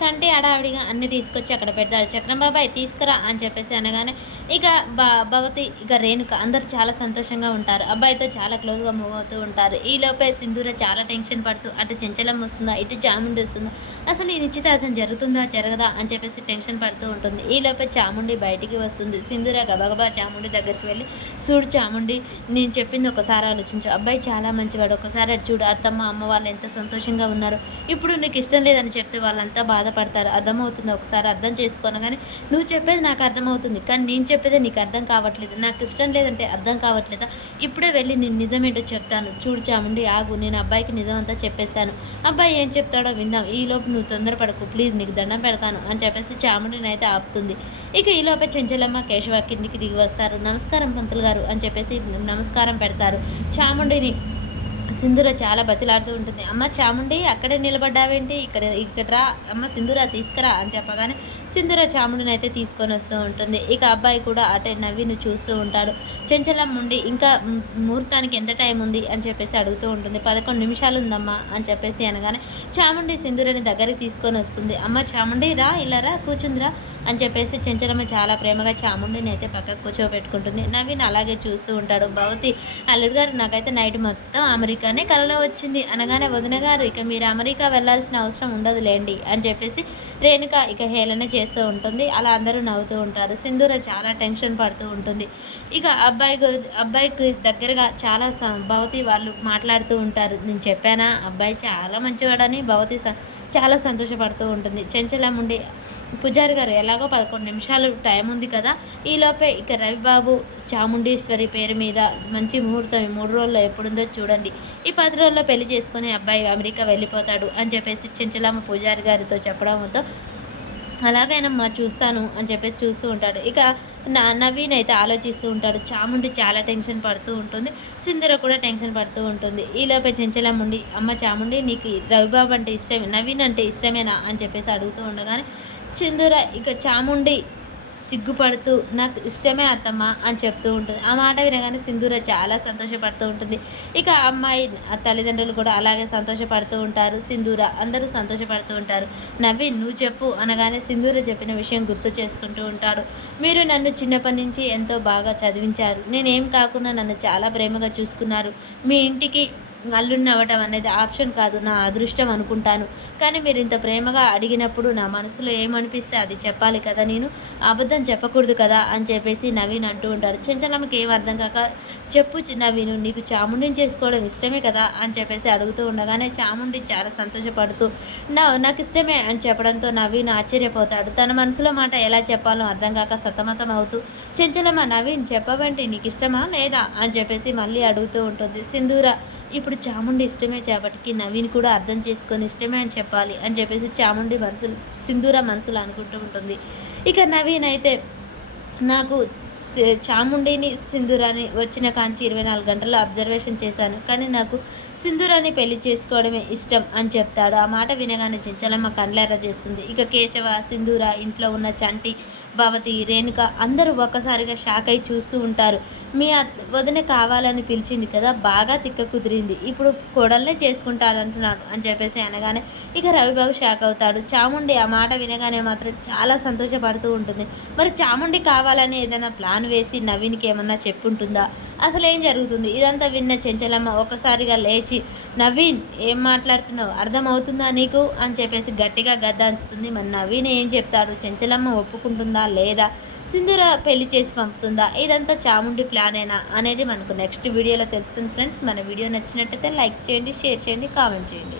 చంటి హడావిడిగా అన్నీ తీసుకొచ్చి అక్కడ పెడతాడు. చక్రం బాబాయ్ తీసుకురా అని చెప్పేసి అనగానే ఇక భవతి ఇక రేణుక అందరూ చాలా సంతోషంగా ఉంటారు. అబ్బాయితో చాలా క్లోజ్‌గా మూవ్ అవుతూ ఉంటారు. ఈలోపే సింధూర చాలా టెన్షన్ పడుతూ అటు చెంచలమ్మ వస్తుందా? ఇటు చాముండి వస్తుందా? అసలు ఈ నిశ్చితార్థం జరుగుతుందా? జరగదా? అని చెప్పేసి టెన్షన్ పడుతూ ఉంటుంది. ఈలోపే చాముండి బయటికి వస్తుంది. సింధూర గబగబా చాముండి దగ్గరికి వెళ్ళి చూడు చాముండి నేను చెప్పింది ఒకసారి ఆలోచించు. అబ్బాయి చాలా మంచివాడు. ఒక్కసారి అటు చూడు అత్తమ్మ, అమ్మ వాళ్ళు ఎంత సంతోషంగా ఉన్నారో. ఇప్పుడు నీకు ఇష్టం లేదని చెప్తే వాళ్ళంతా బాధపడతారు. అర్థమవుతుంది ఒకసారి అర్థం చేసుకోను కానీ నువ్వు చెప్పేది నాకు అర్థమవుతుంది. కానీ నేను చెప్పేదే నీకు అర్థం కావట్లేదు. నాకు ఇష్టం లేదంటే అర్థం కావట్లేదా? ఇప్పుడే వెళ్ళి నేను నిజమేంటో చెప్తాను. చూడు చాముండి ఆగు. నేను అబ్బాయికి నిజం అంతా చెప్పేస్తాను. అబ్బాయి ఏం చెప్తాడో విందాం. ఈలోపు నువ్వు తొందరపడకు ప్లీజ్ నీకు దండం పెడతాను అని చెప్పేసి చాముండిని అయితే ఆపుతుంది. ఇక ఈలోపే చెంచలమ్మ కేశవ కిందికి దిగి వస్తారు. నమస్కారం పంతులు గారు అని చెప్పేసి నమస్కారం పెడతారు. చాముండిని సింధూర చాలా బతిలాడుతూ ఉంటుంది. అమ్మ చాముండి అక్కడే నిలబడ్డావేంటి? ఇక్కడ రా అమ్మ సింధూర తీసుకురా అని చెప్పగానే సింధూర చాముండిని అయితే తీసుకొని వస్తూ ఉంటుంది. ఇక అబ్బాయి కూడా అటే నవ్విని చూస్తూ ఉంటాడు. చెంచలం ఉండి ఇంకా ముహూర్తానికి ఎంత టైం ఉంది అని చెప్పేసి అడుగుతూ ఉంటుంది. 11 నిమిషాలు ఉందమ్మా అని చెప్పేసి అనగానే చాముండి సింధూరని దగ్గరికి తీసుకొని వస్తుంది. అమ్మ చాముండి రా ఇలా రా కూర్చుందిరా అని చెప్పేసి చెంచలమ్మ చాలా ప్రేమగా చాముండిని అయితే పక్కకు కూర్చోబెట్టుకుంటుంది. నవీన్ అలాగే చూస్తూ ఉంటాడు. భవతి అల్లుడు గారు నాకైతే నైట్ మొత్తం అమెరికానే కలలో వచ్చింది అనగానే వదిన గారు ఇక మీరు అమెరికా వెళ్ళాల్సిన అవసరం ఉండదులేండి అని చెప్పేసి రేణుక ఇక హేళన చేస్తూ ఉంటుంది. అలా అందరూ నవ్వుతూ ఉంటారు. సింధూర చాలా టెన్షన్ పడుతూ ఉంటుంది. ఇక అబ్బాయికి దగ్గరగా చాలా భవతి వాళ్ళు మాట్లాడుతూ ఉంటారు. నేను చెప్పానా అబ్బాయి చాలా మంచివాడని. భవతి చాలా సంతోషపడుతూ ఉంటుంది. చెంచలం ఉండి పూజారి గారు ఎలాగో 11 నిమిషాలు టైం ఉంది కదా, ఈలోపే ఇక రవిబాబు చాముండేశ్వరి పేరు మీద మంచి ముహూర్తం ఈ 3 రోజుల్లో ఎప్పుడుందో చూడండి. ఈ 10 రోజుల్లో పెళ్లి చేసుకుని అబ్బాయి అమెరికా వెళ్ళిపోతాడు అని చెప్పేసి చెంచలమ్మ పూజారి గారితో చెప్పడంతో అలాగైనమ్మా చూస్తాను అని చెప్పేసి చూస్తూ ఉంటాడు. ఇక నవీన్ అయితే ఆలోచిస్తూ ఉంటాడు. చాముండి చాలా టెన్షన్ పడుతూ ఉంటుంది. సింధూర కూడా టెన్షన్ పడుతూ ఉంటుంది. ఈలోపే చెంచలం ఉండి అమ్మ చాముండి నీకు రవిబాబు అంటే ఇష్టమే నవీన్ అంటే ఇష్టమేనా అని చెప్పేసి అడుగుతూ ఉండగానే సింధూర ఇక చాముండి సిగ్గుపడుతూ నాకు ఇష్టమే అత్తమ్మ అని చెప్తూ ఉంటుంది. ఆ మాట వినగానే సింధూర చాలా సంతోషపడుతూ ఉంటుంది. ఇక అమ్మాయి తల్లిదండ్రులు కూడా అలాగే సంతోషపడుతూ ఉంటారు. సింధూర అందరూ సంతోషపడుతూ ఉంటారు. నవీన్ నువ్వు చెప్పు అనగానే సింధూర చెప్పిన విషయం గుర్తు చేసుకుంటూ ఉంటాడు. మీరు నన్ను చిన్నప్పటి నుంచి ఎంతో బాగా చదివించారు. నేనేం కాకుండా నన్ను చాలా ప్రేమగా చూసుకున్నారు. మీ ఇంటికి అల్లుడిని అవ్వటం అనేది ఆప్షన్ కాదు, నా అదృష్టం అనుకుంటాను. కానీ మీరు ఇంత ప్రేమగా అడిగినప్పుడు నా మనసులో ఏమనిపిస్తే అది చెప్పాలి కదా, నేను అబద్ధం చెప్పకూడదు కదా అని చెప్పేసి నవీన్ అంటూ ఉంటాడు. చెంచలమ్మకి ఏం అర్థం కాక చెప్పు నవీను నీకు చాముండిని చేసుకోవడం ఇష్టమే కదా అని చెప్పేసి అడుగుతూ ఉండగానే చాముండి చాలా సంతోషపడుతూ నాకు ఇష్టమే అని చెప్పడంతో నవీన్ ఆశ్చర్యపోతాడు. తన మనసులో మాట ఎలా చెప్పాలో అర్థం కాక సతమతం అవుతూ చెంచలమ్మ నవీన్ చెప్పవంటి నీకు ఇష్టమా లేదా అని చెప్పేసి మళ్ళీ అడుగుతూ ఉంటుంది. సింధూర ఇప్పుడు చాముండి ఇష్టమే చేపటికి నవీన్ కూడా అర్థం చేసుకొని ఇష్టమే అని చెప్పాలి అని చెప్పేసి చాముండి మనసులు సింధూర మనసులో అనుకుంటూ ఉంటుంది. ఇక నవీన్ అయితే నాకు చాముండిని సింధూరాని వచ్చిన కాంచి 24 గంటల్లో అబ్జర్వేషన్ చేశాను. కానీ నాకు సింధూరాన్ని పెళ్లి చేసుకోవడమే ఇష్టం అని చెప్తాడు. ఆ మాట వినగానే చెంచలమ్మ కండ్లారా చేస్తుంది. ఇక కేశవ సింధూర ఇంట్లో ఉన్న చంటి భవతి రేణుక అందరూ ఒక్కసారిగా షాక్ అయి చూస్తూ ఉంటారు. మీ వదిన కావాలని పిలిచింది కదా, బాగా తిక్క కుదిరింది, ఇప్పుడు కోడల్నే చేసుకుంటానంటున్నాడు అని చెప్పేసి అనగానే ఇక రవిబాబు షాక్ అవుతాడు. చాముండి ఆ మాట వినగానే మాత్రం చాలా సంతోషపడుతూ ఉంటుంది. మరి చాముండి కావాలని ఏదైనా ప్లాన్ వేసి నవీన్కి ఏమన్నా చెప్పుంటుందా? అసలు ఏం జరుగుతుంది? ఇదంతా విన్న చెంచలమ్మ ఒకసారిగా లేచి నవీన్ ఏం మాట్లాడుతున్నావు, అర్థమవుతుందా నీకు అని చెప్పేసి గట్టిగా గద్దాంచుతుంది. మరి నవీన్ ఏం చెప్తాడు? చెంచలమ్మ ఒప్పుకుంటుందా లేదా? సింధూర పెళ్లి చేసి పంపుతుందా? ఇదంతా చాముండి ప్లానేనా అనేది మనకు నెక్స్ట్ వీడియోలో తెలుస్తుంది ఫ్రెండ్స్. మన వీడియో నచ్చినట్టయితే లైక్ చేయండి, షేర్ చేయండి, కామెంట్ చేయండి.